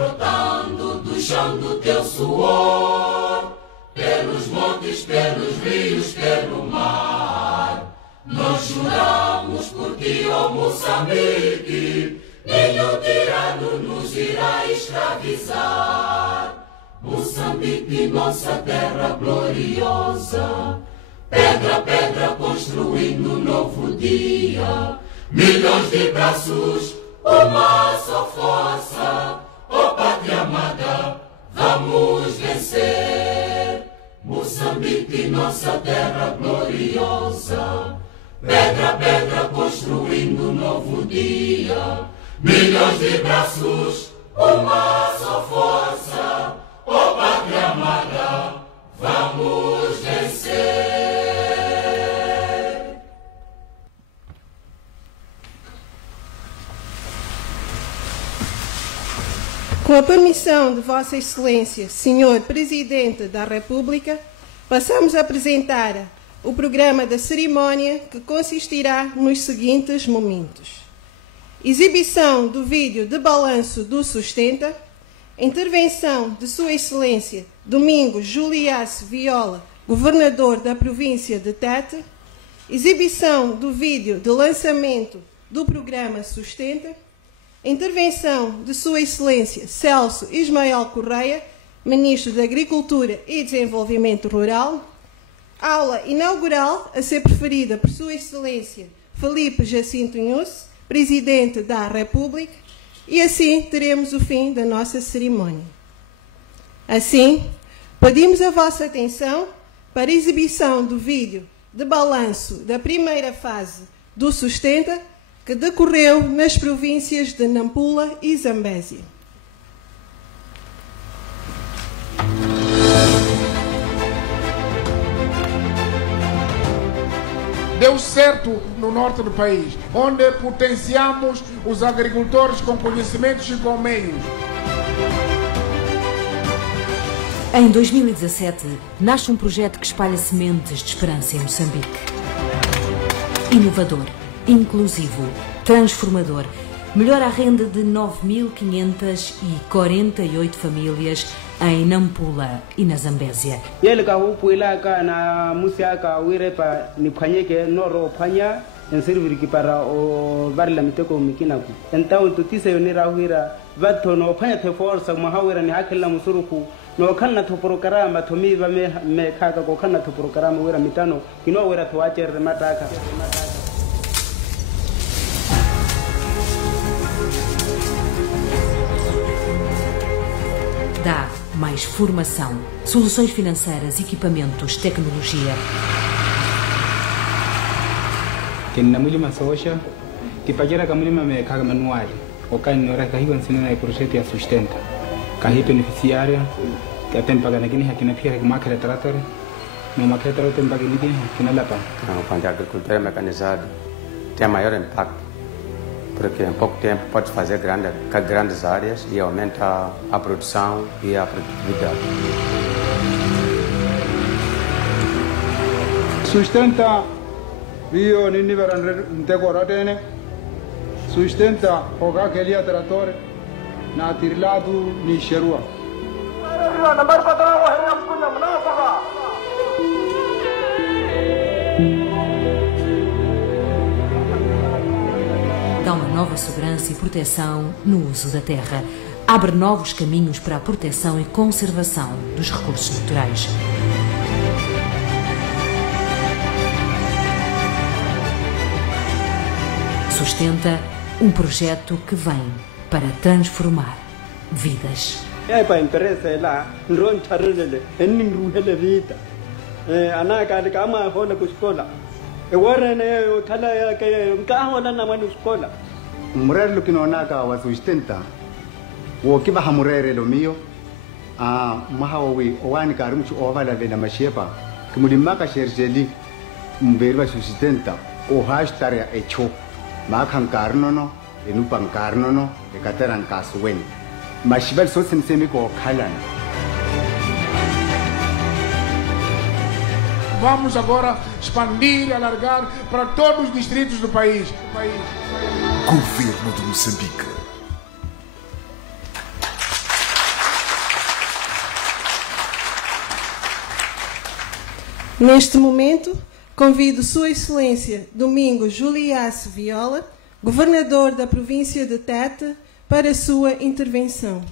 brotando do chão do teu suor, pelos montes, pelos rios, pelo mar. Nós juramos por ti, ó Moçambique, nenhum tirano nos irá escravizar. Moçambique, nossa terra gloriosa, pedra, pedra construindo um novo dia. Milhões de braços, uma só força, ó pátria amada, vamos vencer. Moçambique, nossa terra gloriosa, pedra, pedra construindo um novo dia. Milhões de braços, uma só força, ó pátria amada, vamos vencer. Com a permissão de Vossa Excelência, Senhor Presidente da República, passamos a apresentar o programa da cerimónia, que consistirá nos seguintes momentos: exibição do vídeo de balanço do Sustenta, intervenção de Sua Excelência Domingos Juliace Viola, Governador da província de Tete, exibição do vídeo de lançamento do programa Sustenta, intervenção de Sua Excelência Celso Ismael Correia, Ministro da Agricultura e Desenvolvimento Rural, aula inaugural a ser preferida por Sua Excelência Felipe Jacinto Inhosse, Presidente da República, e assim teremos o fim da nossa cerimónia. Assim, pedimos a vossa atenção para a exibição do vídeo de balanço da primeira fase do Sustenta, que decorreu nas províncias de Nampula e Zambésia. Deu certo no norte do país, onde potenciamos os agricultores com conhecimentos e com meios. Em 2017, nasce um projeto que espalha sementes de esperança em Moçambique. Inovador, inclusivo, transformador, melhora a renda de 9.548 famílias em Nampula e na Zambésia. Para o barila miteko mikinaku então tutise yonira huira vato no panya te força uma hawira ni hakela musuruku no kanna to programa to mi me kaka ko kanna to programa wira mitano kino wira to acher mataka. Dá mais formação, soluções financeiras, equipamentos, tecnologia. Kina mulima sosha kipajira kamulima me kaga manual o kan nora kahiwa nsina na projeto ya Sustenta kahi beneficiária que até paga naquele hakina pia que máquina trator no máquina trator paga ninguém hakina lapa. Quando a agricultura mecanizada tem maior impacto, porque em pouco tempo pode fazer grandes áreas e aumenta a produção e a produtividade. Sustenta Vio nini veran ntegoratene Sustenta hoga kelia trator na tirlado ni sherua. Dá uma nova segurança e proteção no uso da terra. Abre novos caminhos para a proteção e conservação dos recursos naturais. Sustenta um projeto que vem para transformar vidas. É para interesse lá, não charrele, nem ruele vida. Anaka de cama fora com escola. Eu agora né, eu cala que um carro lá na mão escola. Murero que não naga wa Sustenta. O que vai murero lo mio? Mahawi owani karum chu ovala vena mashepa. Que mulimaka sherjeli mberwa Sustenta o hashtag echo. Makan karnono, enupan karnono, ekateran kasuen. Mashibal sosin semiko kalan. Vamos agora expandir e alargar para todos os distritos do país. Governo de Moçambique. Neste momento, convido Sua Excelência Domingos Juliace Viola, Governador da Província de Tete, para a sua intervenção.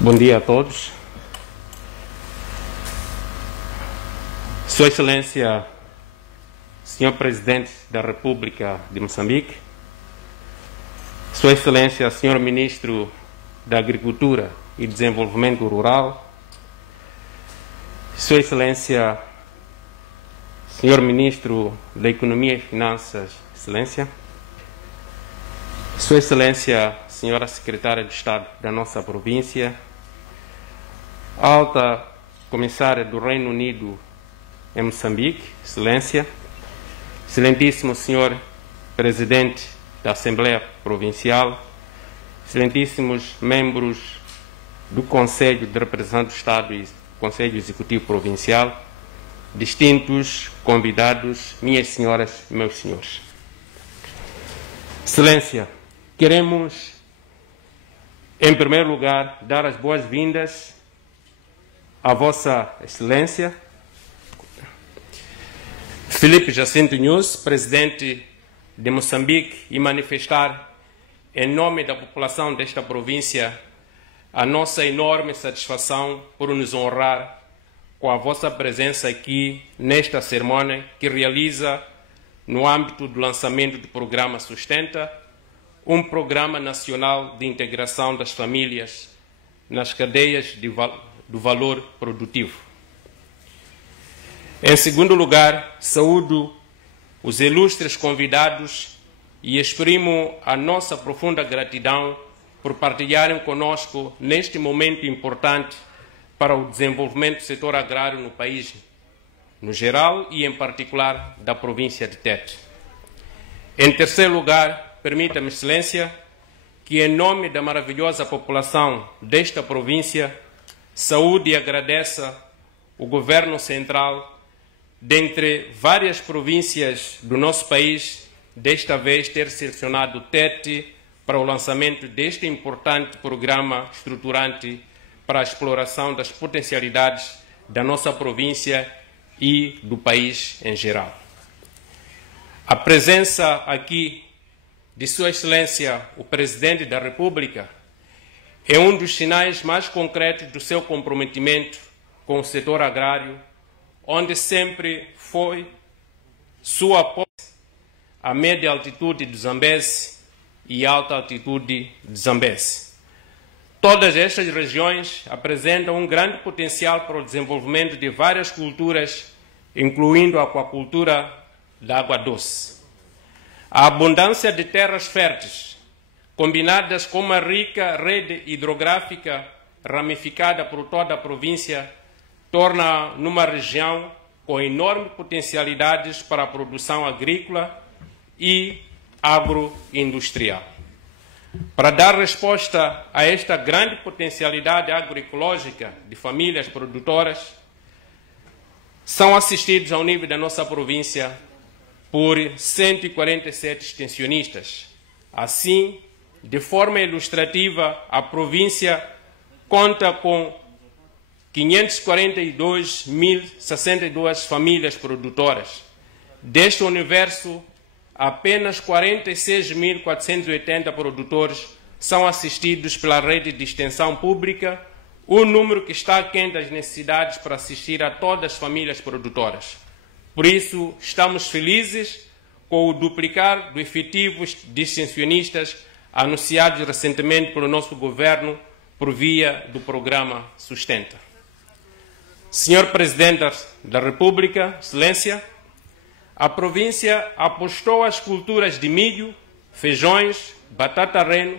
Bom dia a todos. Sua Excelência, Senhor Presidente da República de Moçambique, Sua Excelência, Senhor Ministro da Agricultura e Desenvolvimento Rural, Sua Excelência, Senhor Ministro da Economia e Finanças, Excelência, Sua Excelência, Senhora Secretária de Estado da nossa província, Alta Comissária do Reino Unido em Moçambique, Excelência, Excelentíssimo Senhor Presidente da Assembleia Provincial, Excelentíssimos membros do Conselho de Representantes do Estado e Conselho Executivo Provincial, distintos convidados, minhas senhoras e meus senhores. Excelência, queremos, em primeiro lugar, dar as boas-vindas à Vossa Excelência Filipe Jacinto Nunes, Presidente de Moçambique, e manifestar, em nome da população desta província, a nossa enorme satisfação por nos honrar com a vossa presença aqui nesta cerimônia que realiza no âmbito do lançamento do programa Sustenta, um programa nacional de integração das famílias nas cadeias do valor produtivo. Em segundo lugar, saúdo os ilustres convidados e exprimo a nossa profunda gratidão por partilharem conosco neste momento importante para o desenvolvimento do setor agrário no país, no geral e em particular da província de Tete. Em terceiro lugar, permita-me, Excelência, que em nome da maravilhosa população desta província, saúde e agradeça o Governo Central, dentre várias províncias do nosso país, desta vez ter selecionado Tete para o lançamento deste importante programa estruturante para a exploração das potencialidades da nossa província e do país em geral. A presença aqui de Sua Excelência, o Presidente da República, é um dos sinais mais concretos do seu comprometimento com o setor agrário, onde sempre foi sua posse a média altitude de Zambeze e alta altitude de Zambeze. Todas estas regiões apresentam um grande potencial para o desenvolvimento de várias culturas, incluindo a aquacultura da água doce. A abundância de terras férteis, combinadas com uma rica rede hidrográfica ramificada por toda a província, torna numa região com enormes potencialidades para a produção agrícola e agroindustrial. Para dar resposta a esta grande potencialidade agroecológica de famílias produtoras, são assistidos ao nível da nossa província por 147 extensionistas. Assim, de forma ilustrativa, a província conta com 542.062 famílias produtoras. Deste universo, apenas 46.480 produtores são assistidos pela rede de extensão pública, um número que está aquém das necessidades para assistir a todas as famílias produtoras. Por isso, estamos felizes com o duplicar do efetivo de extensionistas anunciados recentemente pelo nosso governo por via do programa Sustenta. Senhor Presidente da República, Excelência, a província apostou as culturas de milho, feijões, batata reno,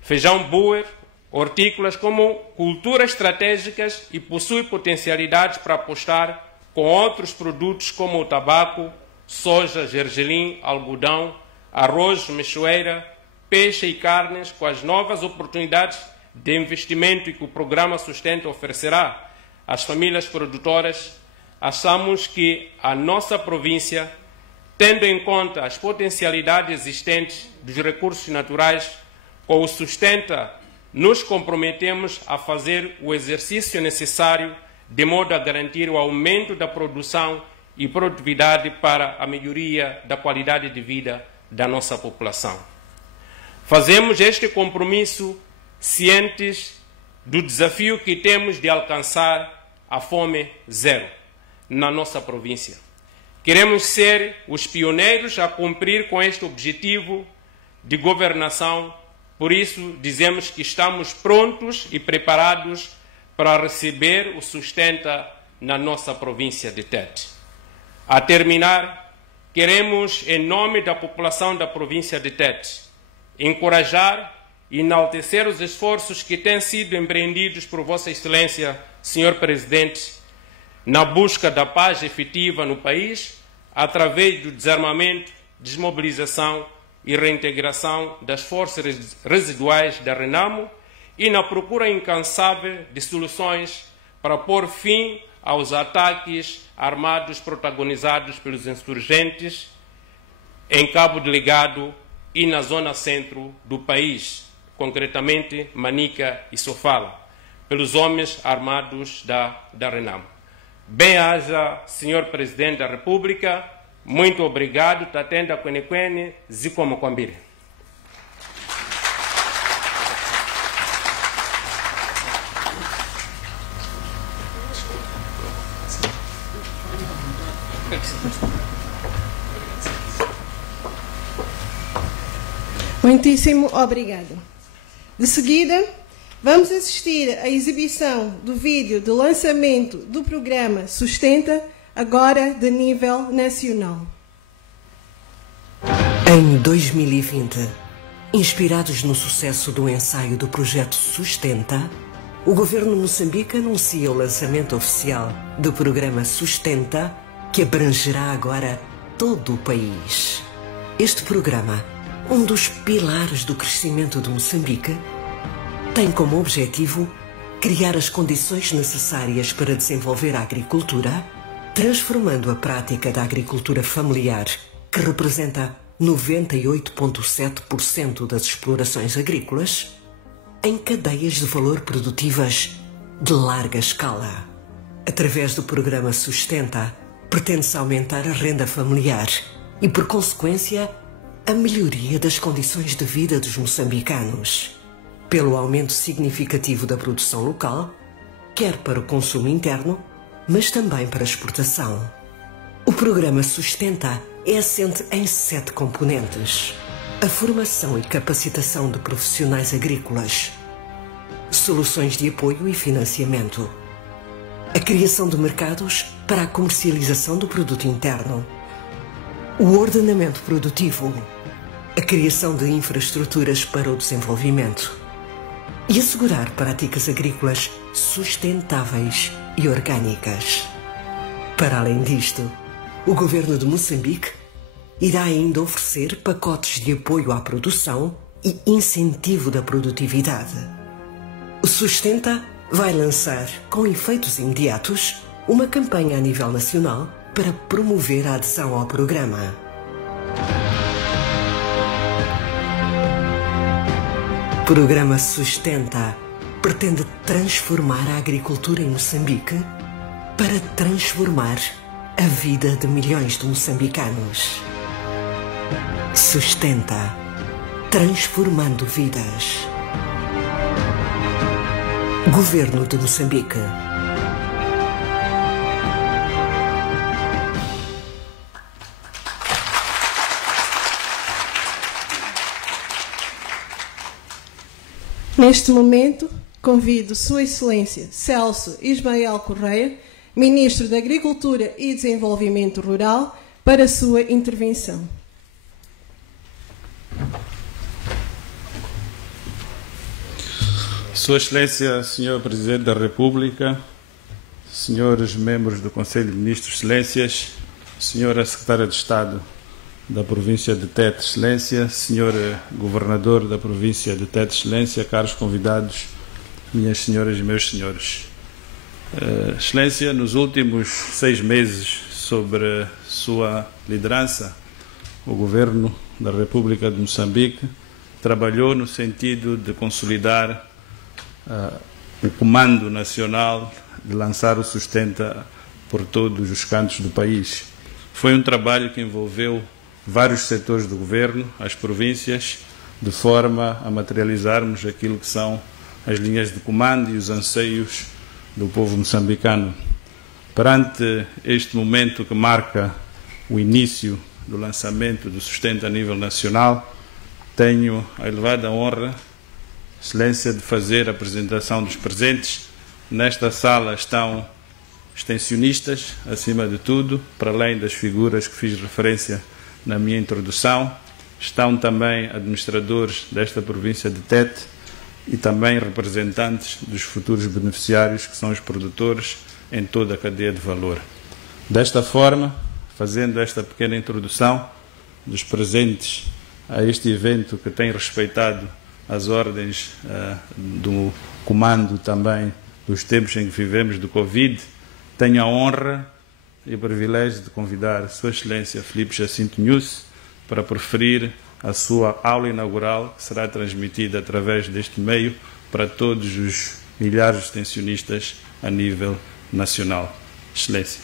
feijão boer, hortícolas como culturas estratégicas e possui potencialidades para apostar com outros produtos como o tabaco, soja, gergelim, algodão, arroz, mexoeira, peixe e carnes, com as novas oportunidades de investimento que o programa Sustenta oferecerá às famílias produtoras, achamos que a nossa província, tendo em conta as potencialidades existentes dos recursos naturais, com o Sustenta, nos comprometemos a fazer o exercício necessário de modo a garantir o aumento da produção e produtividade para a melhoria da qualidade de vida da nossa população. Fazemos este compromisso cientes do desafio que temos de alcançar a fome zero na nossa província. Queremos ser os pioneiros a cumprir com este objetivo de governação, por isso dizemos que estamos prontos e preparados para receber o Sustenta na nossa província de Tete. A terminar, queremos, em nome da população da província de Tete, encorajar e enaltecer os esforços que têm sido empreendidos por Vossa Excelência, Senhor Presidente, na busca da paz efetiva no país, através do desarmamento, desmobilização e reintegração das forças residuais da RENAMO e na procura incansável de soluções para pôr fim aos ataques armados protagonizados pelos insurgentes em Cabo Delgado e na zona centro do país, concretamente Manica e Sofala, pelos homens armados da RENAMO. Bem-haja, Senhor Presidente da República, muito obrigado, Tatenda Kwenekwene, Zikomo Kwambire. Muitíssimo obrigado. De seguida, vamos assistir à exibição do vídeo de lançamento do programa Sustenta, agora de nível nacional. Em 2020, inspirados no sucesso do ensaio do projeto Sustenta, o governo de Moçambique anuncia o lançamento oficial do programa Sustenta, que abrangerá agora todo o país. Este programa, um dos pilares do crescimento de Moçambique, tem como objetivo criar as condições necessárias para desenvolver a agricultura, transformando a prática da agricultura familiar, que representa 98,7% das explorações agrícolas, em cadeias de valor produtivas de larga escala. Através do programa Sustenta, pretende-se aumentar a renda familiar e, por consequência, a melhoria das condições de vida dos moçambicanos, pelo aumento significativo da produção local, quer para o consumo interno, mas também para a exportação. O programa Sustenta é assente em 7 componentes: a formação e capacitação de profissionais agrícolas, soluções de apoio e financiamento, a criação de mercados para a comercialização do produto interno, o ordenamento produtivo, a criação de infraestruturas para o desenvolvimento e assegurar práticas agrícolas sustentáveis e orgânicas. Para além disto, o governo de Moçambique irá ainda oferecer pacotes de apoio à produção e incentivo da produtividade. O Sustenta vai lançar, com efeitos imediatos, uma campanha a nível nacional para promover a adesão ao programa. O programa Sustenta pretende transformar a agricultura em Moçambique para transformar a vida de milhões de moçambicanos. Sustenta, transformando vidas. Governo de Moçambique. Neste momento, convido Sua Excelência Celso Ismael Correia, Ministro da Agricultura e Desenvolvimento Rural, para a sua intervenção. Sua Excelência, Senhor Presidente da República, senhores membros do Conselho de Ministros, Excelências, Senhora Secretária de Estado da província de Tete, Excelência, Senhor Governador da província de Tete, Excelência, caros convidados, minhas senhoras e meus senhores. Excelência, nos últimos 6 meses, sobre sua liderança, o Governo da República de Moçambique trabalhou no sentido de consolidar o Comando Nacional, de lançar o Sustenta por todos os cantos do país. Foi um trabalho que envolveu vários setores do Governo, as províncias, de forma a materializarmos aquilo que são as linhas de comando e os anseios do povo moçambicano. Perante este momento que marca o início do lançamento do Sustenta a nível nacional, tenho a elevada honra, Excelência, de fazer a apresentação dos presentes. Nesta sala estão extensionistas, acima de tudo, para além das figuras que fiz referência na minha introdução, estão também administradores desta província de Tete e também representantes dos futuros beneficiários, que são os produtores em toda a cadeia de valor. Desta forma, fazendo esta pequena introdução dos presentes a este evento que tem respeitado as ordens do comando também dos tempos em que vivemos do Covid, tenho a honra e o privilégio de convidar Sua Excelência Filipe Jacinto Nyusi para proferir a sua aula inaugural, que será transmitida através deste meio para todos os milhares de extensionistas a nível nacional. Excelência.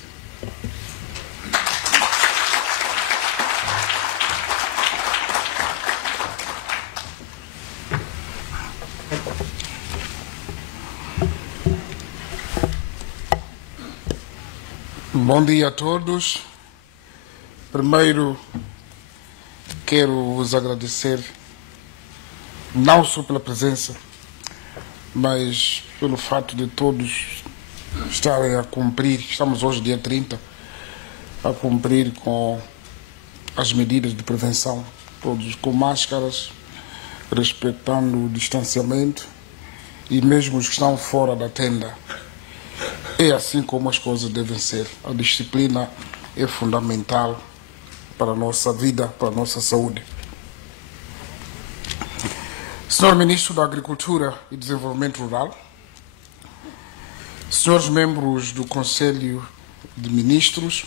Bom dia a todos. Primeiro, quero vos agradecer, não só pela presença, mas pelo fato de todos estarem a cumprir, estamos hoje dia 30, a cumprir com as medidas de prevenção, todos com máscaras, respeitando o distanciamento, e mesmo os que estão fora da tenda. É assim como as coisas devem ser. A disciplina é fundamental para a nossa vida, para a nossa saúde. Senhor Ministro da Agricultura e Desenvolvimento Rural, senhores membros do Conselho de Ministros,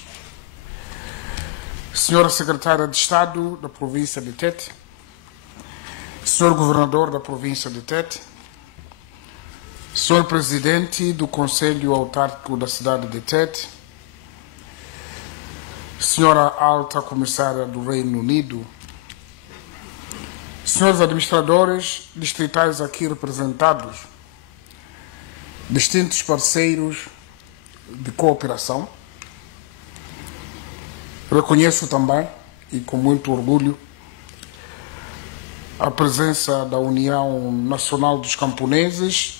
senhora Secretária de Estado da província de Tete, senhor Governador da província de Tete, senhor Presidente do Conselho Autárquico da cidade de Tete, senhora Alta Comissária do Reino Unido, senhores administradores distritais aqui representados, distintos parceiros de cooperação, reconheço também, e com muito orgulho, a presença da União Nacional dos Camponeses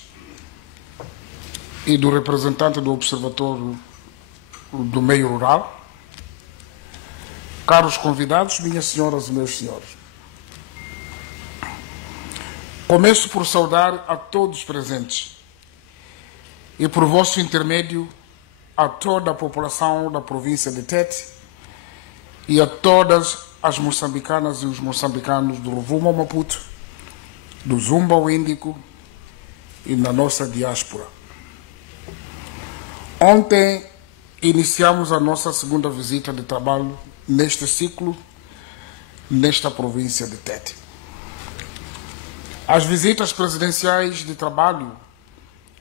e do representante do Observatório do Meio Rural. Caros convidados, minhas senhoras e meus senhores, começo por saudar a todos presentes e, por vosso intermédio, a toda a população da província de Tete e a todas as moçambicanas e os moçambicanos do Rovuma ao Maputo, do Zumba ao Índico e na nossa diáspora. Ontem iniciamos a nossa segunda visita de trabalho neste ciclo, nesta província de Tete. As visitas presidenciais de trabalho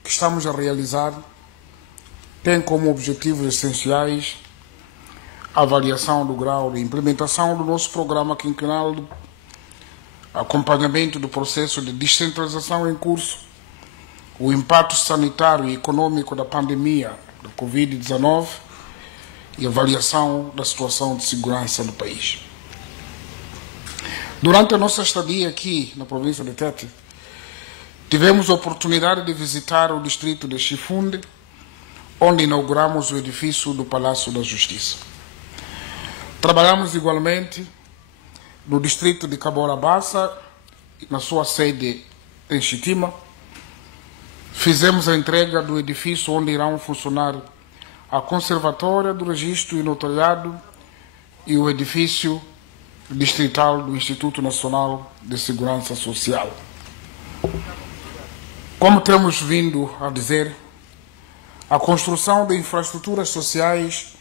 que estamos a realizar têm como objetivos essenciais a avaliação do grau de implementação do nosso programa quinquenal, acompanhamento do processo de descentralização em curso, o impacto sanitário e econômico da pandemia da Covid-19 e avaliação da situação de segurança do país. Durante a nossa estadia aqui na província de Tete, tivemos a oportunidade de visitar o distrito de Chifunde, onde inauguramos o edifício do Palácio da Justiça. Trabalhamos igualmente no distrito de Caborabassa, na sua sede em Chitima. Fizemos a entrega do edifício onde irão funcionar a Conservatória do Registro e Notariado e o edifício distrital do Instituto Nacional de Segurança Social. Como temos vindo a dizer, a construção de infraestruturas sociais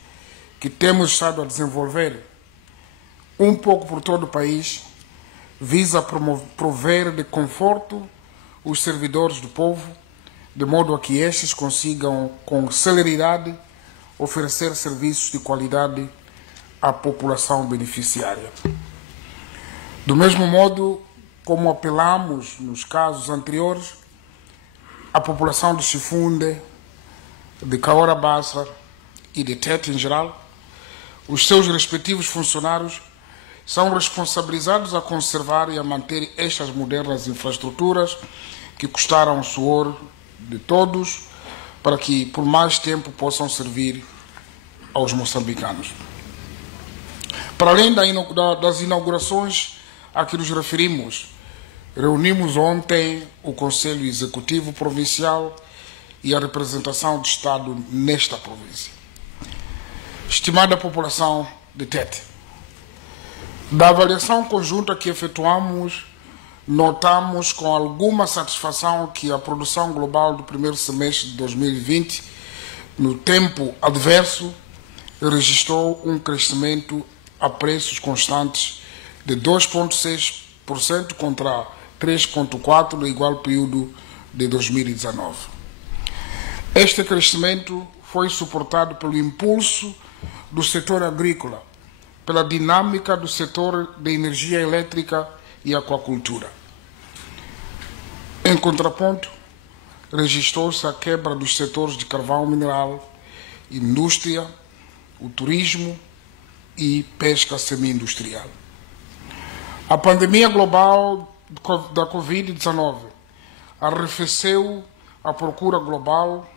que temos estado a desenvolver um pouco por todo o país visa prover de conforto os servidores do povo, de modo a que estes consigam, com celeridade, oferecer serviços de qualidade à população beneficiária. Do mesmo modo como apelamos nos casos anteriores, a população de Chifunde, de Kaora Bassa e de Tete em geral, os seus respectivos funcionários são responsabilizados a conservar e a manter estas modernas infraestruturas que custaram o suor de todos para que por mais tempo possam servir aos moçambicanos. Para além das inaugurações a que nos referimos, reunimos ontem o Conselho Executivo Provincial e a representação do Estado nesta província. Estimada população de Tete, da avaliação conjunta que efetuamos, notamos com alguma satisfação que a produção global do primeiro semestre de 2020, no tempo adverso, registrou um crescimento a preços constantes de 2,6% contra 3,4% no igual período de 2019. Este crescimento foi suportado pelo impulso do setor agrícola, pela dinâmica do setor de energia elétrica e aquacultura. Em contraponto, registrou-se a quebra dos setores de carvão mineral, indústria, o turismo e pesca semi-industrial. A pandemia global da Covid-19 arrefeceu a procura global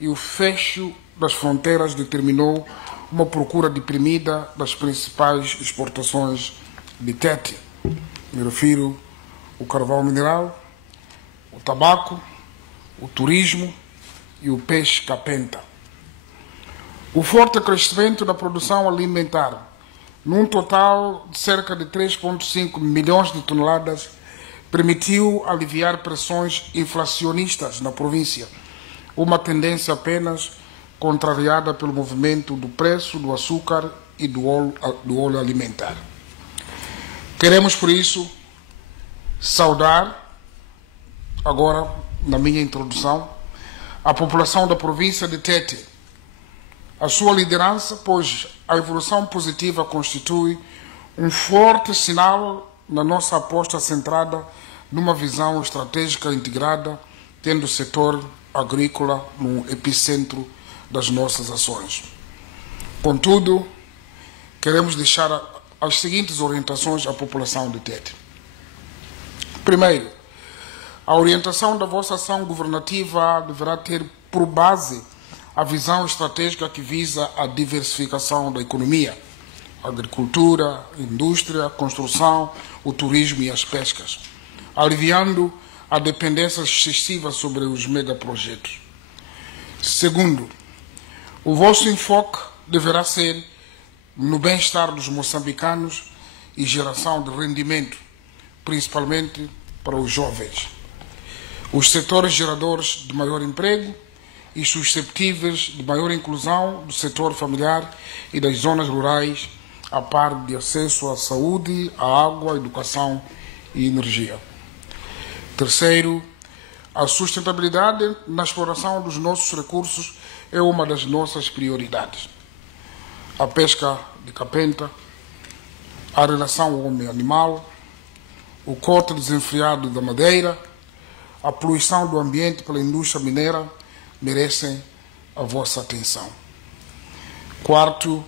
e o fecho das fronteiras determinou uma procura deprimida das principais exportações de Tete. Me refiro ao carvão mineral, o tabaco, o turismo e o peixe capenta. O forte crescimento da produção alimentar, num total de cerca de 3,5 milhões de toneladas, permitiu aliviar pressões inflacionistas na província, uma tendência apenas contrariada pelo movimento do preço do açúcar e do óleo alimentar. Queremos, por isso, saudar, agora, na minha introdução, a população da província de Tete, a sua liderança, pois a evolução positiva constitui um forte sinal na nossa aposta centrada numa visão estratégica integrada, tendo o setor agrícola no epicentro das nossas ações. Contudo, queremos deixar as seguintes orientações à população de Tete. Primeiro, a orientação da vossa ação governativa deverá ter por base a visão estratégica que visa a diversificação da economia, a agricultura, a indústria, a construção, o turismo e as pescas, aliviando a dependência excessiva sobre os megaprojetos. Segundo, o vosso enfoque deverá ser no bem-estar dos moçambicanos e geração de rendimento, principalmente para os jovens, os setores geradores de maior emprego e susceptíveis de maior inclusão do setor familiar e das zonas rurais, a par de acesso à saúde, à água, à educação e energia. Terceiro, a sustentabilidade na exploração dos nossos recursos é uma das nossas prioridades. A pesca de capenta, a relação homem-animal, o corte desenfreado da madeira, a poluição do ambiente pela indústria mineira merecem a vossa atenção. Quarto,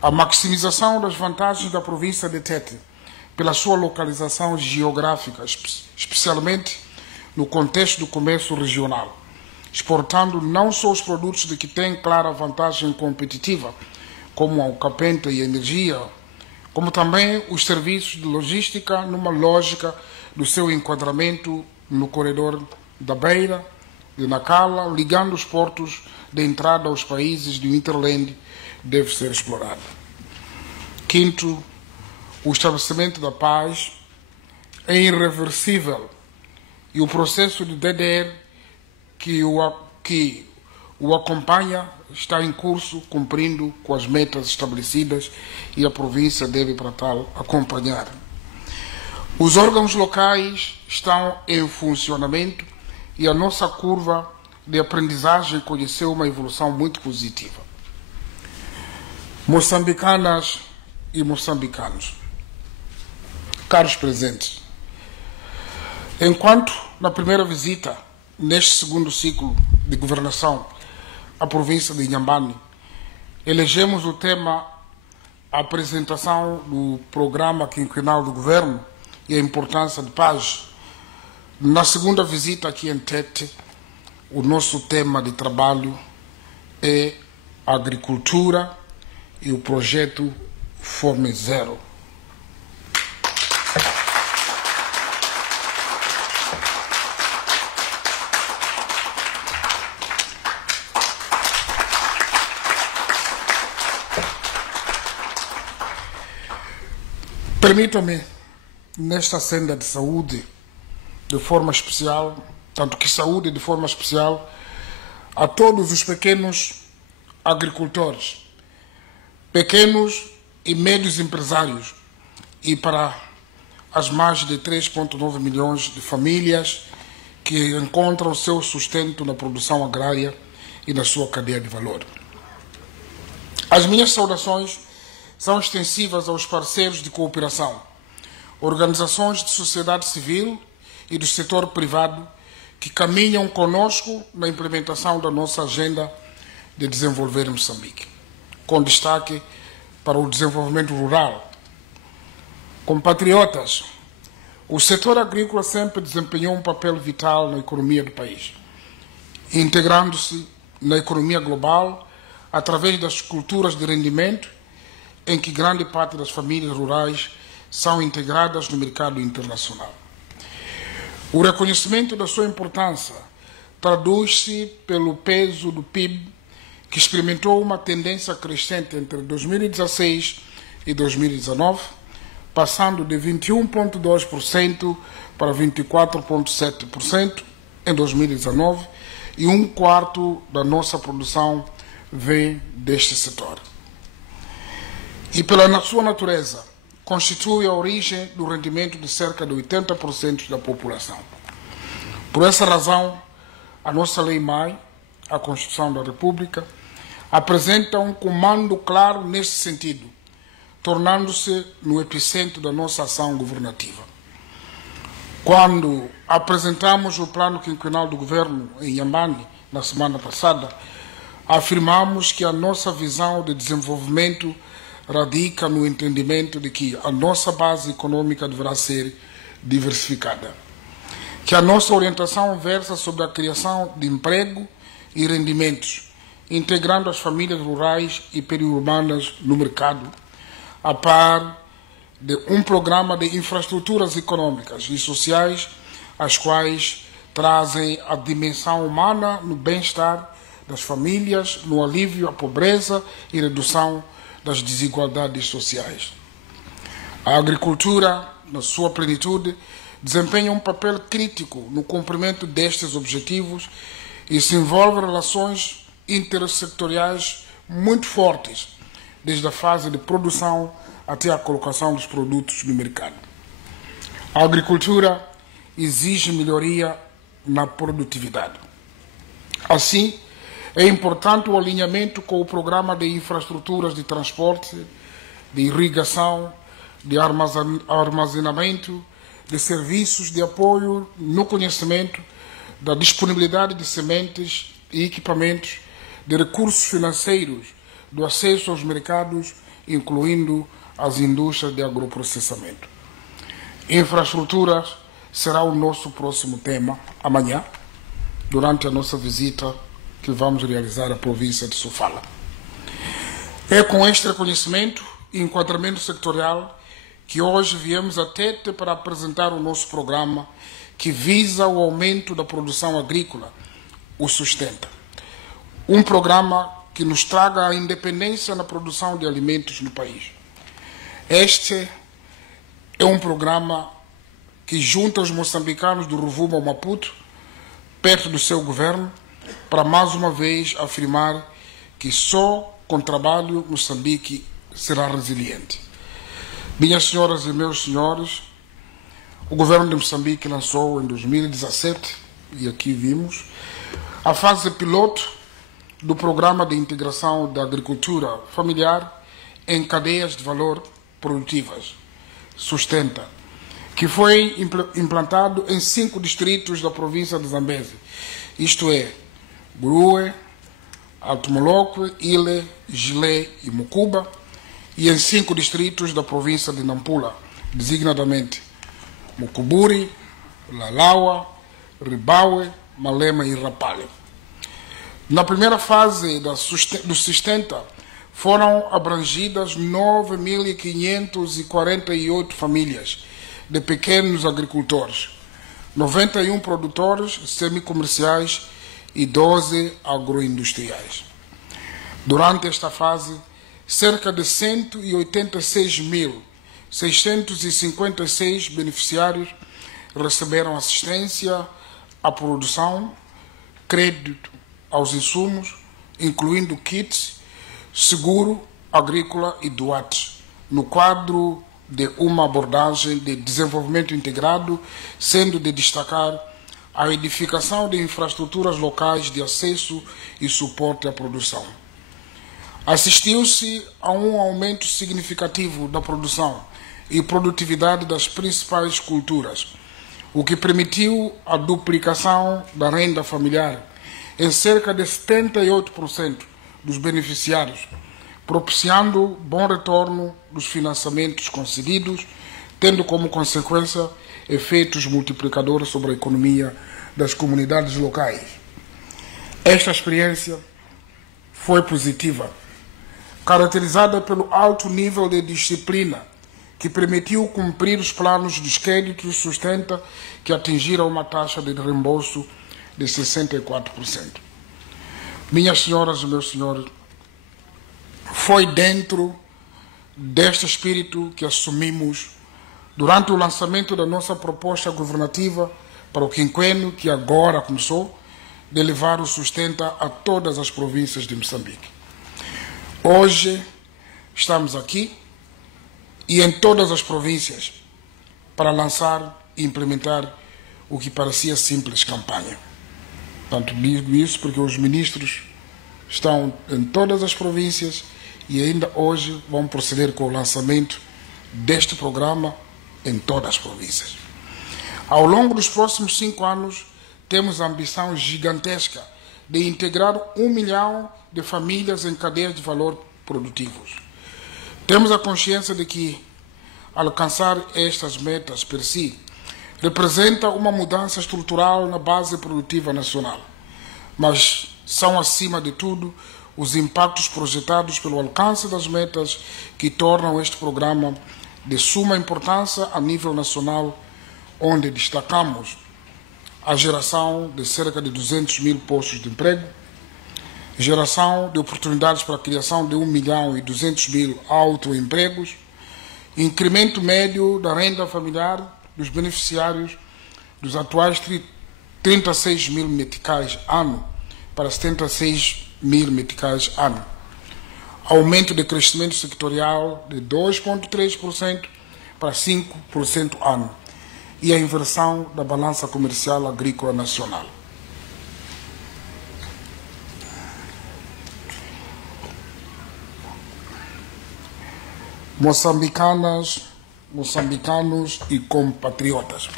a maximização das vantagens da província de Tete pela sua localização geográfica, especialmente no contexto do comércio regional, exportando não só os produtos de que têm clara vantagem competitiva, como o capenta e a energia, como também os serviços de logística numa lógica do seu enquadramento no corredor da Beira, de Nacala, ligando os portos de entrada aos países do Interland, deve ser explorado. Quinto, o estabelecimento da paz é irreversível e o processo de DDR que o acompanha está em curso, cumprindo com as metas estabelecidas, e a província deve, para tal, acompanhar. Os órgãos locais estão em funcionamento e a nossa curva de aprendizagem conheceu uma evolução muito positiva. Moçambicanas e moçambicanos, caros presentes, enquanto na primeira visita, neste segundo ciclo de governação, à província de Inhambane, elegemos o tema a apresentação do programa quinquenal do governo e a importância de paz. Na segunda visita aqui em Tete, o nosso tema de trabalho é a agricultura e o projeto Fome Zero. Permitam-me, nesta senda de saúde, de forma especial, tanto que saúde de forma especial, a todos os pequenos agricultores, pequenos e médios empresários, e para as mais de 3,9 milhões de famílias que encontram seu sustento na produção agrária e na sua cadeia de valor. As minhas saudações são extensivas aos parceiros de cooperação, organizações de sociedade civil e do setor privado que caminham conosco na implementação da nossa agenda de desenvolver Moçambique, com destaque para o desenvolvimento rural. Compatriotas, o setor agrícola sempre desempenhou um papel vital na economia do país, integrando-se na economia global através das culturas de rendimento, em que grande parte das famílias rurais são integradas no mercado internacional. O reconhecimento da sua importância traduz-se pelo peso do PIB, que experimentou uma tendência crescente entre 2016 e 2019, passando de 21,2% para 24,7% em 2019, e um quarto da nossa produção vem deste setor. E pela sua natureza, constitui a origem do rendimento de cerca de 80% da população. Por essa razão, a nossa Lei-Mãe, a Constituição da República, apresenta um comando claro nesse sentido, tornando-se no epicentro da nossa ação governativa. Quando apresentamos o plano quinquenal do governo em Inhambane, na semana passada, afirmamos que a nossa visão de desenvolvimento radica no entendimento de que a nossa base econômica deverá ser diversificada, que a nossa orientação versa sobre a criação de emprego e rendimentos, integrando as famílias rurais e periurbanas no mercado, a par de um programa de infraestruturas econômicas e sociais, as quais trazem a dimensão humana no bem-estar das famílias, no alívio à pobreza e redução das desigualdades sociais. A agricultura, na sua plenitude, desempenha um papel crítico no cumprimento destes objetivos e se envolve em relações intersectoriais muito fortes, desde a fase de produção até a colocação dos produtos no mercado. A agricultura exige melhoria na produtividade. Assim, é importante o alinhamento com o programa de infraestruturas de transporte, de irrigação, de armazenamento, de serviços de apoio no conhecimento, da disponibilidade de sementes e equipamentos, de recursos financeiros, do acesso aos mercados, incluindo as indústrias de agroprocessamento. Infraestruturas será o nosso próximo tema amanhã, durante a nossa visita que vamos realizar à província de Sofala. É com este reconhecimento e enquadramento sectorial que hoje viemos a Tete para apresentar o nosso programa que visa o aumento da produção agrícola, o Sustenta. Um programa que nos traga a independência na produção de alimentos no país. Este é um programa que junta os moçambicanos do Rovuma ao Maputo, perto do seu governo, para mais uma vez afirmar que só com trabalho Moçambique será resiliente. Minhas senhoras e meus senhores, o governo de Moçambique lançou em 2017, e aqui vimos, a fase piloto do Programa de Integração da Agricultura Familiar em Cadeias de Valor Produtivas, Sustenta, que foi implantado em 5 distritos da província de Zambeze, isto é, Grue, Alto Moloque, Ile, Gilé e Mucuba, e em 5 distritos da província de Nampula, designadamente Mucuburi, Lalaua, Ribaue, Malema e Rapalha. Na primeira fase do Sustenta, foram abrangidas 9.548 famílias de pequenos agricultores, 91 produtores semicomerciais e 12 agroindustriais. Durante esta fase, cerca de 186.656 beneficiários receberam assistência à produção, crédito aos insumos, incluindo kits, seguro agrícola e doates, no quadro de uma abordagem de desenvolvimento integrado, sendo de destacar a edificação de infraestruturas locais de acesso e suporte à produção. Assistiu-se a um aumento significativo da produção e produtividade das principais culturas, o que permitiu a duplicação da renda familiar em cerca de 78% dos beneficiários, propiciando bom retorno dos financiamentos concedidos, tendo como consequência efeitos multiplicadores sobre a economia das comunidades locais. Esta experiência foi positiva, caracterizada pelo alto nível de disciplina que permitiu cumprir os planos dos créditos Sustenta, que atingiram uma taxa de reembolso de 64%. Minhas senhoras e meus senhores, foi dentro deste espírito que assumimos, durante o lançamento da nossa proposta governativa para o quinquênio que agora começou, de levar o Sustenta a todas as províncias de Moçambique. Hoje estamos aqui e em todas as províncias para lançar e implementar o que parecia simples campanha. Portanto, digo isso porque os ministros estão em todas as províncias e ainda hoje vão proceder com o lançamento deste programa em todas as províncias. Ao longo dos próximos 5 anos, temos a ambição gigantesca de integrar 1 milhão de famílias em cadeias de valor produtivos. Temos a consciência de que alcançar estas metas per si representa uma mudança estrutural na base produtiva nacional, mas são, acima de tudo, os impactos projetados pelo alcance das metas que tornam este programa de suma importância a nível nacional, onde destacamos a geração de cerca de 200 mil postos de emprego, geração de oportunidades para a criação de 1.200.000 autoempregos, incremento médio da renda familiar dos beneficiários dos atuais 36 mil meticais ano para 76 mil meticais ano, aumento de crescimento sectorial de 2,3% para 5% ano e a inversão da balança comercial agrícola nacional. Moçambicanas, moçambicanos e compatriotas.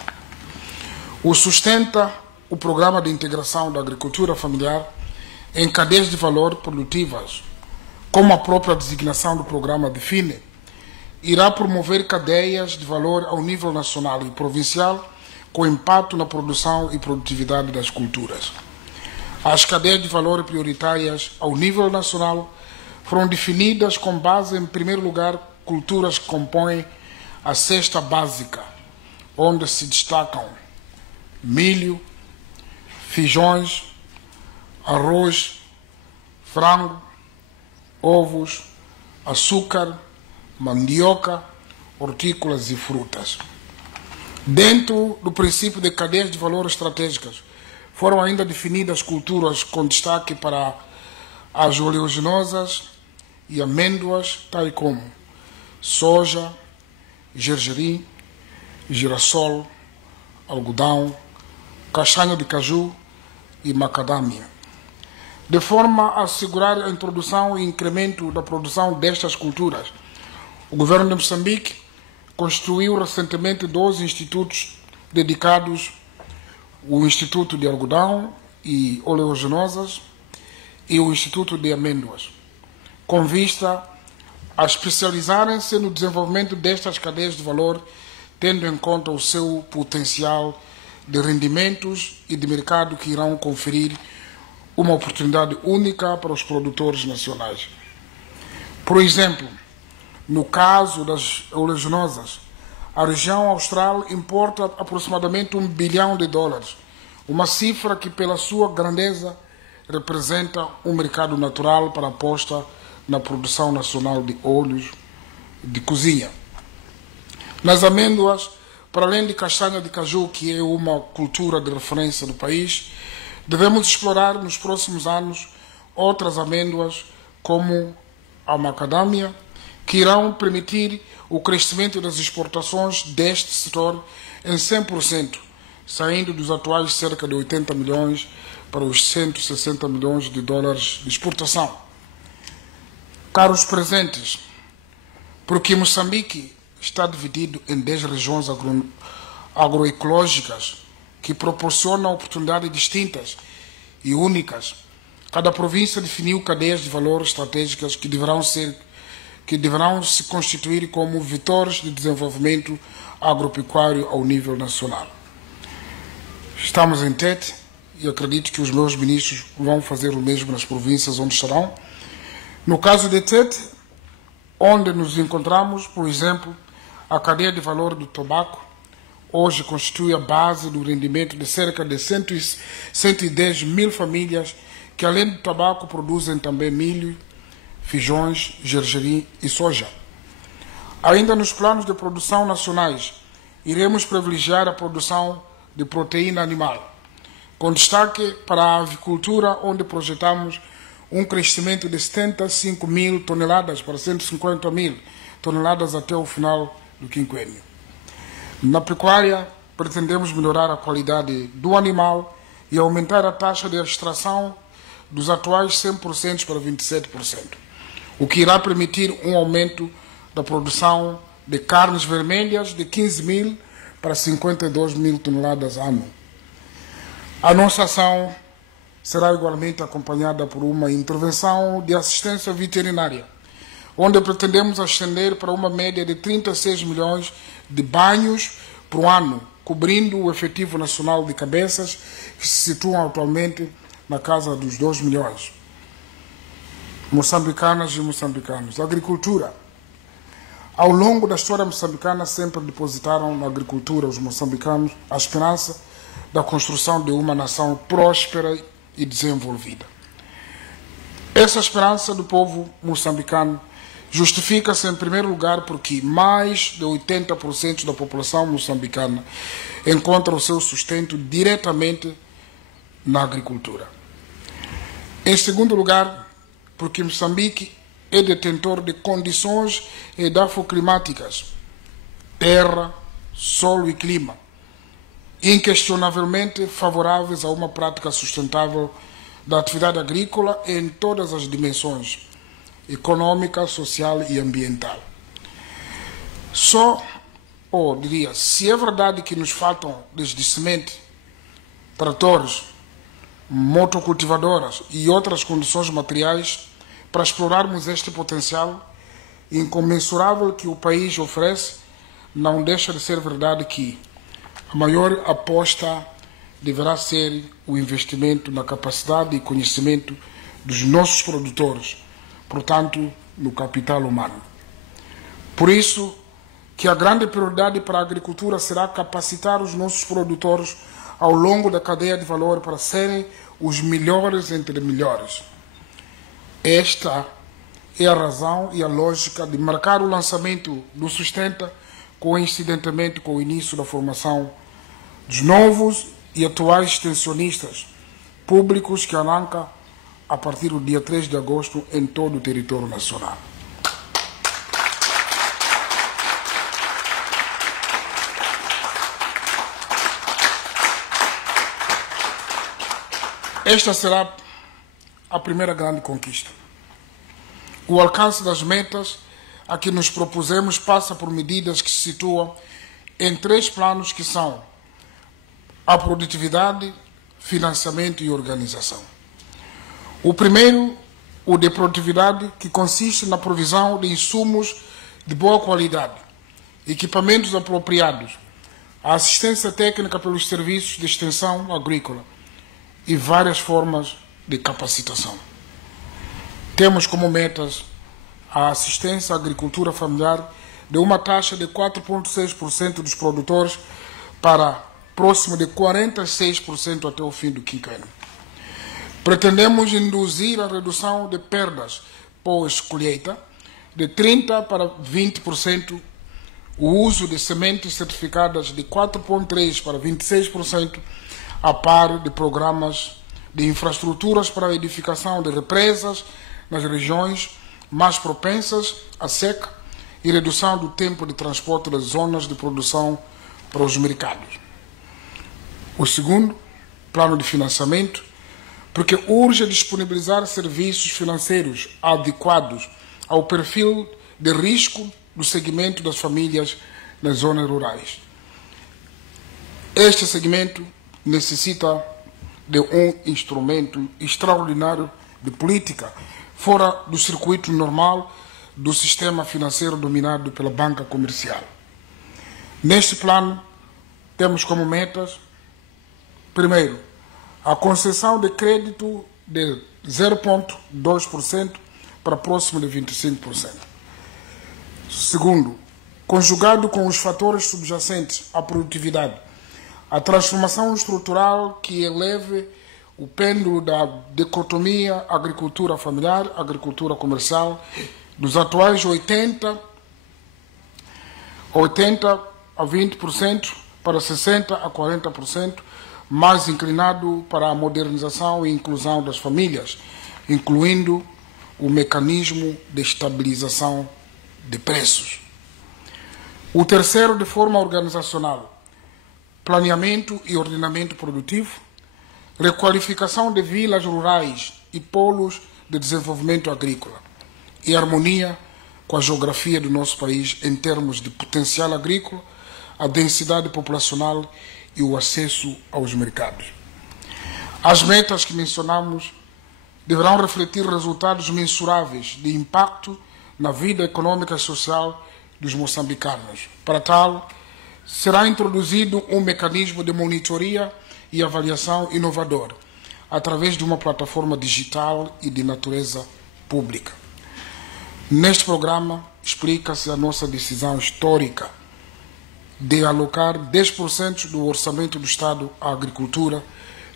O Sustenta, o Programa de Integração da Agricultura Familiar em cadeias de valor produtivas, como a própria designação do programa define, irá promover cadeias de valor ao nível nacional e provincial com impacto na produção e produtividade das culturas. As cadeias de valor prioritárias ao nível nacional foram definidas com base, em primeiro lugar, culturas que compõem a cesta básica, onde se destacam milho, feijões, arroz, frango, ovos, açúcar, mandioca, hortícolas e frutas. Dentro do princípio de cadeias de valor estratégicas, foram ainda definidas culturas com destaque para as oleaginosas e amêndoas, tal como soja, gergelim, girassol, algodão, castanha de caju e macadâmia. De forma a assegurar a introdução e incremento da produção destas culturas, o governo de Moçambique construiu recentemente 12 institutos dedicados, o Instituto de Algodão e Oleaginosas e o Instituto de Amêndoas, com vista a especializarem-se no desenvolvimento destas cadeias de valor, tendo em conta o seu potencial de rendimentos e de mercado que irão conferir uma oportunidade única para os produtores nacionais. Por exemplo, no caso das oleaginosas, a região austral importa aproximadamente $1 bilhão, uma cifra que, pela sua grandeza, representa um mercado natural para a aposta na produção nacional de óleos de cozinha. Nas amêndoas, para além de castanha de caju, que é uma cultura de referência do país, devemos explorar nos próximos anos outras amêndoas, como a macadâmia, que irão permitir o crescimento das exportações deste setor em 100%, saindo dos atuais cerca de 80 milhões para os 160 milhões de dólares de exportação. Caros presentes, porque Moçambique está dividido em 10 regiões agroecológicas que proporcionam oportunidades distintas e únicas, cada província definiu cadeias de valor estratégicas que deverão se constituir como vetores de desenvolvimento agropecuário ao nível nacional. Estamos em Tete e acredito que os meus ministros vão fazer o mesmo nas províncias onde estarão. No caso de Tete, onde nos encontramos, por exemplo, a cadeia de valor do tabaco hoje constitui a base do rendimento de cerca de 110 mil famílias que, além do tabaco, produzem também milho, feijões, gergelim e soja. Ainda nos planos de produção nacionais, iremos privilegiar a produção de proteína animal, com destaque para a avicultura, onde projetamos um crescimento de 75 mil toneladas para 150 mil toneladas até o final do quinquênio. Na pecuária, pretendemos melhorar a qualidade do animal e aumentar a taxa de extração dos atuais 100% para 27%, o que irá permitir um aumento da produção de carnes vermelhas de 15 mil para 52 mil toneladas ano. A nossa ação será igualmente acompanhada por uma intervenção de assistência veterinária, onde pretendemos ascender para uma média de 36 milhões de banhos por ano, cobrindo o efetivo nacional de cabeças, que se situam atualmente na casa dos 2 milhões. Moçambicanas e moçambicanos. Agricultura. Ao longo da história moçambicana, sempre depositaram na agricultura os moçambicanos a esperança da construção de uma nação próspera e desenvolvida. Essa esperança do povo moçambicano justifica-se, em primeiro lugar, porque mais de 80% da população moçambicana encontra o seu sustento diretamente na agricultura. Em segundo lugar, porque Moçambique é detentor de condições edafoclimáticas, terra, solo e clima, inquestionavelmente favoráveis a uma prática sustentável da atividade agrícola em todas as dimensões, econômica, social e ambiental. Se é verdade que nos faltam desde semente, tratores, motocultivadoras e outras condições materiais para explorarmos este potencial incomensurável que o país oferece, não deixa de ser verdade que a maior aposta deverá ser o investimento na capacidade e conhecimento dos nossos produtores, portanto, no capital humano. Por isso, que a grande prioridade para a agricultura será capacitar os nossos produtores ao longo da cadeia de valor para serem os melhores entre melhores. Esta é a razão e a lógica de marcar o lançamento do Sustenta coincidentemente com o início da formação dos novos e atuais extensionistas públicos que arranca a partir do dia 3 de agosto em todo o território nacional. Esta será a primeira grande conquista. O alcance das metas a que nos propusemos passa por medidas que se situam em 3 planos que são a produtividade, financiamento e organização. O primeiro, o de produtividade, que consiste na provisão de insumos de boa qualidade, equipamentos apropriados, a assistência técnica pelos serviços de extensão agrícola e várias formas de capacitação. Temos como metas a assistência à agricultura familiar de uma taxa de 4,6% dos produtores para próximo de 46% até o fim do quinquênio. Pretendemos induzir a redução de perdas pós-colheita de 30% para 20%, o uso de sementes certificadas de 4,3% para 26%, a par de programas de infraestruturas para a edificação de represas nas regiões mais propensas à seca e redução do tempo de transporte das zonas de produção para os mercados. O segundo, plano de financiamento, porque urge disponibilizar serviços financeiros adequados ao perfil de risco do segmento das famílias nas zonas rurais. Este segmento necessita de um instrumento extraordinário de política, fora do circuito normal do sistema financeiro dominado pela banca comercial. Neste plano, temos como metas, primeiro, a concessão de crédito de 0,2% para próximo de 25%. Segundo, conjugado com os fatores subjacentes à produtividade, a transformação estrutural que eleve o pêndulo da dicotomia agricultura familiar, agricultura comercial, dos atuais 80% a 20% para 60% a 40%, mais inclinado para a modernização e inclusão das famílias, incluindo o mecanismo de estabilização de preços. O terceiro, de forma organizacional, planeamento e ordenamento produtivo, requalificação de vilas rurais e polos de desenvolvimento agrícola, em harmonia com a geografia do nosso país em termos de potencial agrícola, a densidade populacional e o acesso aos mercados. As metas que mencionamos deverão refletir resultados mensuráveis de impacto na vida econômica e social dos moçambicanos. Para tal, será introduzido um mecanismo de monitoria e avaliação inovador, através de uma plataforma digital e de natureza pública. Neste programa, explica-se a nossa decisão histórica de alocar 10% do orçamento do Estado à agricultura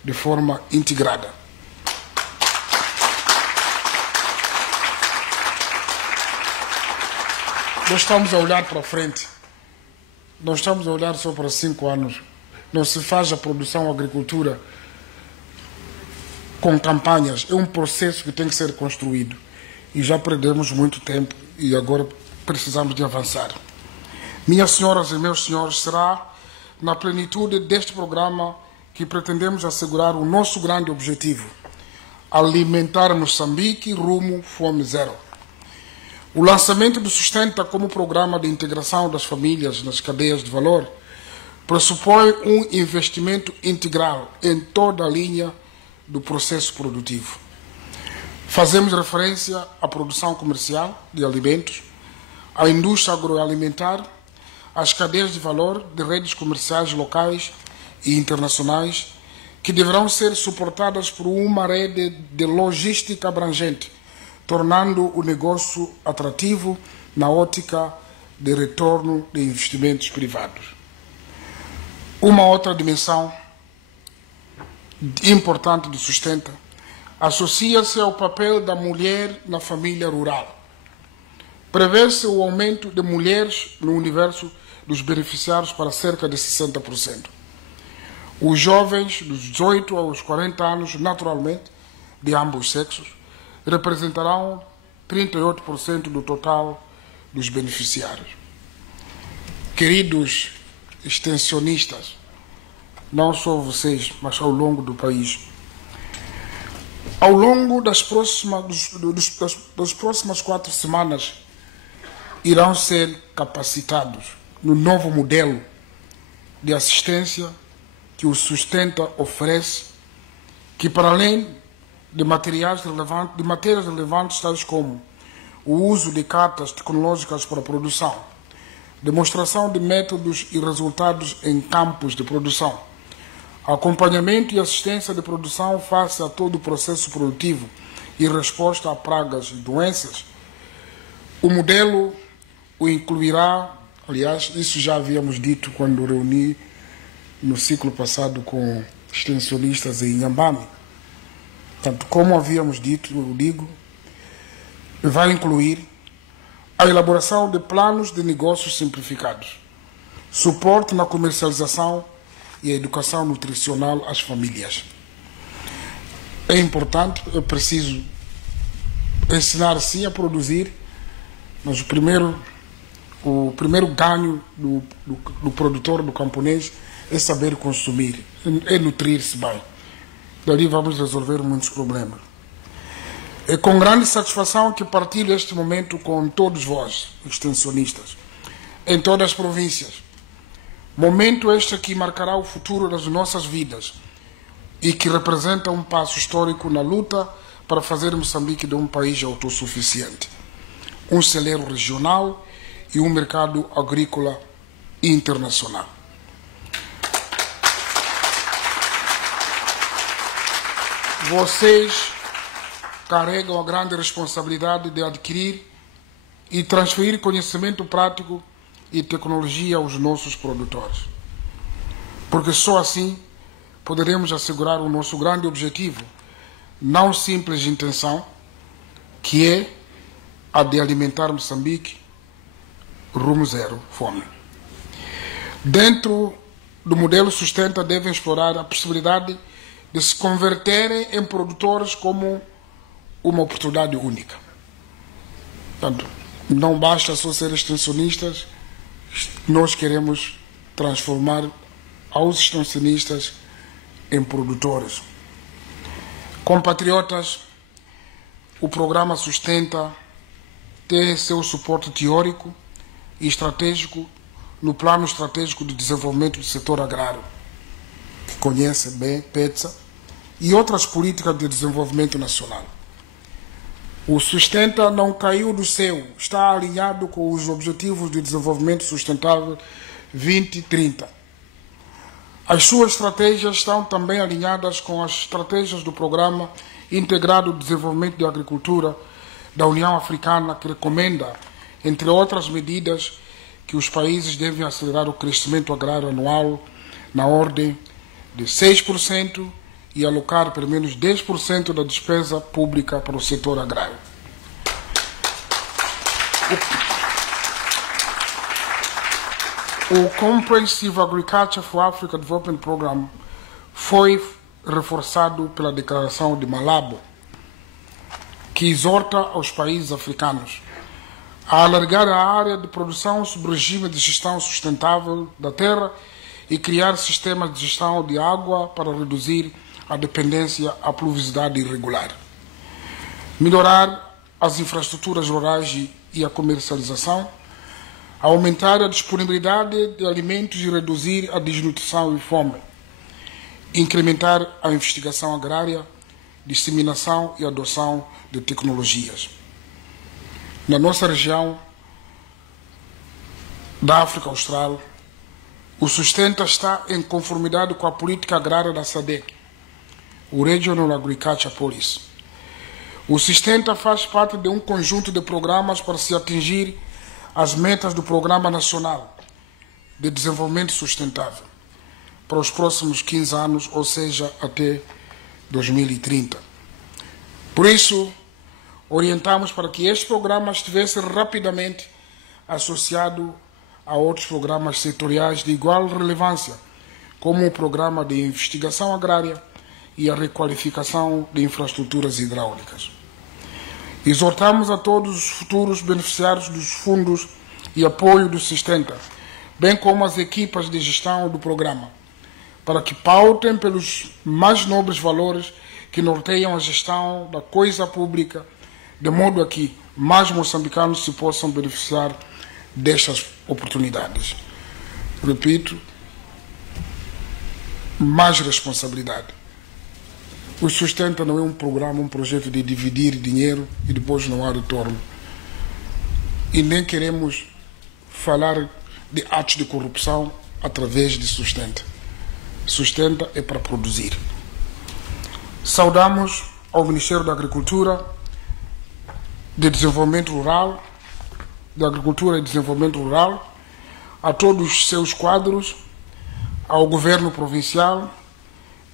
de forma integrada. Nós estamos a olhar para frente. Nós estamos a olhar só para 5 anos. Não se faz a produção, a agricultura com campanhas. É um processo que tem que ser construído. E já perdemos muito tempo e agora precisamos de avançar. Minhas senhoras e meus senhores, será na plenitude deste programa que pretendemos assegurar o nosso grande objetivo: alimentar Moçambique rumo fome zero. O lançamento do Sustenta como programa de integração das famílias nas cadeias de valor pressupõe um investimento integral em toda a linha do processo produtivo. Fazemos referência à produção comercial de alimentos, à indústria agroalimentar, às cadeias de valor de redes comerciais locais e internacionais, que deverão ser suportadas por uma rede de logística abrangente, tornando o negócio atrativo na ótica de retorno de investimentos privados. Uma outra dimensão importante do Sustenta associa-se ao papel da mulher na família rural. Prevê-se o aumento de mulheres no universo dos beneficiários para cerca de 60%. Os jovens dos 18 aos 40 anos, naturalmente, de ambos os sexos, representarão 38% do total dos beneficiários. Queridos extensionistas, não só vocês, mas ao longo do país, ao longo das próximas 4 semanas, irão ser capacitados no novo modelo de assistência que o Sustenta oferece, que para além de matérias relevantes tais como o uso de cartas tecnológicas para a produção, demonstração de métodos e resultados em campos de produção, acompanhamento e assistência de produção face a todo o processo produtivo e resposta a pragas e doenças, o modelo o incluirá, aliás, isso já havíamos dito quando reuni no ciclo passado com extensionistas em Inhambane. Portanto, como havíamos dito, eu digo, vai incluir a elaboração de planos de negócios simplificados, suporte na comercialização e a educação nutricional às famílias. É importante, é preciso ensinar sim a produzir, mas o primeiro ganho do produtor, do camponês, é saber consumir, é nutrir-se bem. Dali vamos resolver muitos problemas. É com grande satisfação que partilho este momento com todos vós, extensionistas, em todas as províncias. Momento este que marcará o futuro das nossas vidas e que representa um passo histórico na luta para fazer Moçambique de um país autossuficiente, um celeiro regional e um mercado agrícola internacional. Vocês carregam a grande responsabilidade de adquirir e transferir conhecimento prático e tecnologia aos nossos produtores, porque só assim poderemos assegurar o nosso grande objetivo, não simples de intenção, que é a de alimentar Moçambique rumo zero fome. Dentro do modelo Sustenta devem explorar a possibilidade de se converterem em produtores como uma oportunidade única. Portanto, não basta só ser extensionistas, nós queremos transformar aos extensionistas em produtores. Compatriotas, o programa Sustenta tem seu suporte teórico e estratégico no Plano Estratégico de Desenvolvimento do Setor Agrário, que conhece bem, PETSA, e outras políticas de desenvolvimento nacional. O Sustenta não caiu do céu, está alinhado com os Objetivos de Desenvolvimento Sustentável 2030. As suas estratégias estão também alinhadas com as estratégias do Programa Integrado de Desenvolvimento de Agricultura da União Africana, que recomenda, entre outras medidas, que os países devem acelerar o crescimento agrário anual na ordem de 6% e alocar pelo menos 10% da despesa pública para o setor agrário. O Comprehensive Agriculture for Africa Development Program foi reforçado pela Declaração de Malabo, que exorta aos países africanos a alargar a área de produção sob regime de gestão sustentável da terra e criar sistemas de gestão de água para reduzir a dependência à pluviosidade irregular, melhorar as infraestruturas rurais e a comercialização, aumentar a disponibilidade de alimentos e reduzir a desnutrição e fome, incrementar a investigação agrária, disseminação e adoção de tecnologias. Na nossa região da África Austral, o Sustenta está em conformidade com a política agrária da SADC, o Regional Agriculture Policy. O Sustenta faz parte de um conjunto de programas para se atingir as metas do Programa Nacional de Desenvolvimento Sustentável para os próximos 15 anos, ou seja, até 2030. Por isso, orientamos para que este programa estivesse rapidamente associado a outros programas setoriais de igual relevância, como o Programa de Investigação Agrária e a Requalificação de Infraestruturas Hidráulicas. Exortamos a todos os futuros beneficiários dos fundos e apoio do Sustenta, bem como as equipas de gestão do programa, para que pautem pelos mais nobres valores que norteiam a gestão da coisa pública, de modo a que mais moçambicanos se possam beneficiar destas oportunidades. Repito, mais responsabilidade. O Sustenta não é um programa, um projeto de dividir dinheiro e depois não há retorno. E nem queremos falar de atos de corrupção através de Sustenta. Sustenta é para produzir. Saudamos ao Ministério da Agricultura, de Desenvolvimento Rural, da Agricultura e Desenvolvimento Rural, a todos os seus quadros, ao Governo Provincial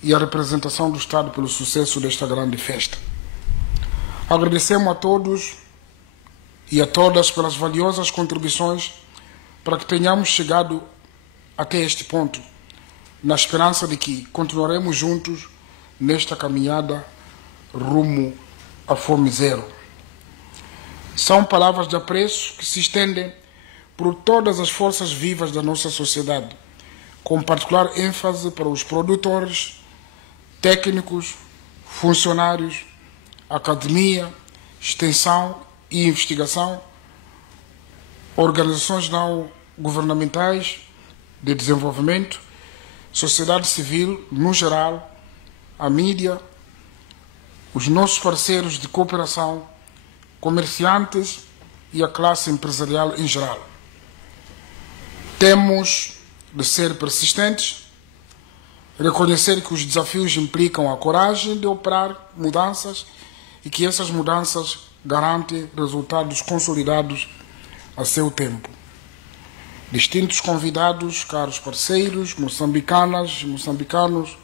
e à representação do Estado pelo sucesso desta grande festa. Agradecemos a todos e a todas pelas valiosas contribuições para que tenhamos chegado até este ponto, na esperança de que continuaremos juntos nesta caminhada rumo à fome zero. São palavras de apreço que se estendem por todas as forças vivas da nossa sociedade, com particular ênfase para os produtores, técnicos, funcionários, academia, extensão e investigação, organizações não governamentais de desenvolvimento, sociedade civil no geral, a mídia, os nossos parceiros de cooperação, comerciantes e a classe empresarial em geral. Temos de ser persistentes, reconhecer que os desafios implicam a coragem de operar mudanças e que essas mudanças garantem resultados consolidados a seu tempo. Distintos convidados, caros parceiros, moçambicanas e moçambicanos,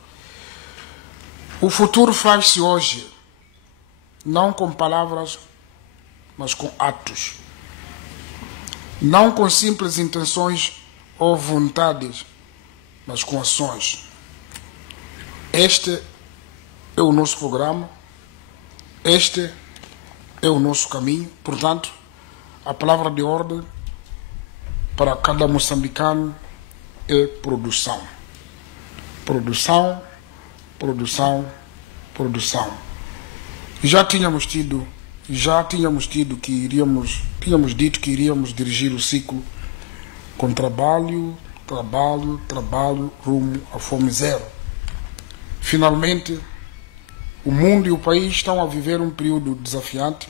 o futuro faz-se hoje, não com palavras, mas com atos. Não com simples intenções ou vontades, mas com ações. Este é o nosso programa, este é o nosso caminho. Portanto, a palavra de ordem para cada moçambicano é produção. Produção, produção, produção. Já tínhamos dito que tínhamos dito que iríamos dirigir o ciclo com trabalho, trabalho, trabalho, rumo à fome zero. Finalmente, o mundo e o país estão a viver um período desafiante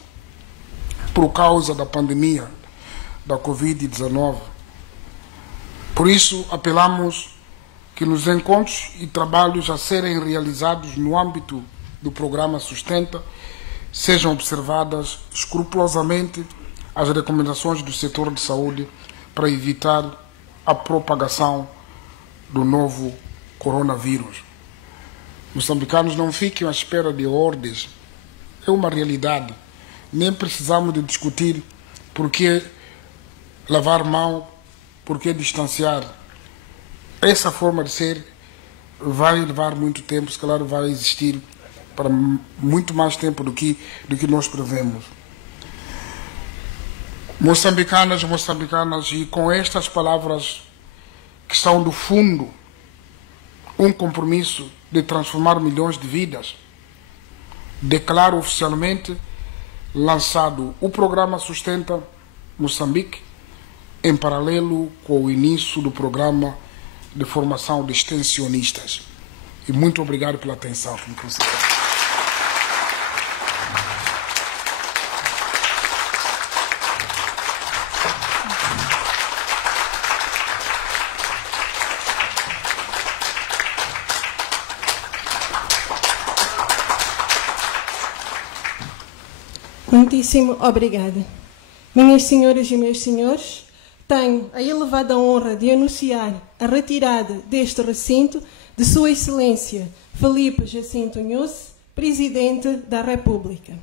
por causa da pandemia da Covid-19. Por isso, apelamos que nos encontros e trabalhos a serem realizados no âmbito do programa Sustenta sejam observadas escrupulosamente as recomendações do setor de saúde para evitar a propagação do novo coronavírus. Moçambicanos, não fiquem à espera de ordens. É uma realidade. Nem precisamos de discutir por que lavar mão, por que distanciar. Essa forma de ser vai levar muito tempo, se calhar vai existir para muito mais tempo do que nós prevemos. Moçambicanas e moçambicanas, e com estas palavras que são do fundo um compromisso de transformar milhões de vidas, declaro oficialmente lançado o programa Sustenta Moçambique, em paralelo com o início do programa de formação de extensionistas. E muito obrigado pela atenção que me concedeu. Muitíssimo obrigada. Minhas senhoras e meus senhores, tenho a elevada honra de anunciar a retirada deste recinto de Sua Excelência Felipe Jacinto Nhosse, Presidente da República.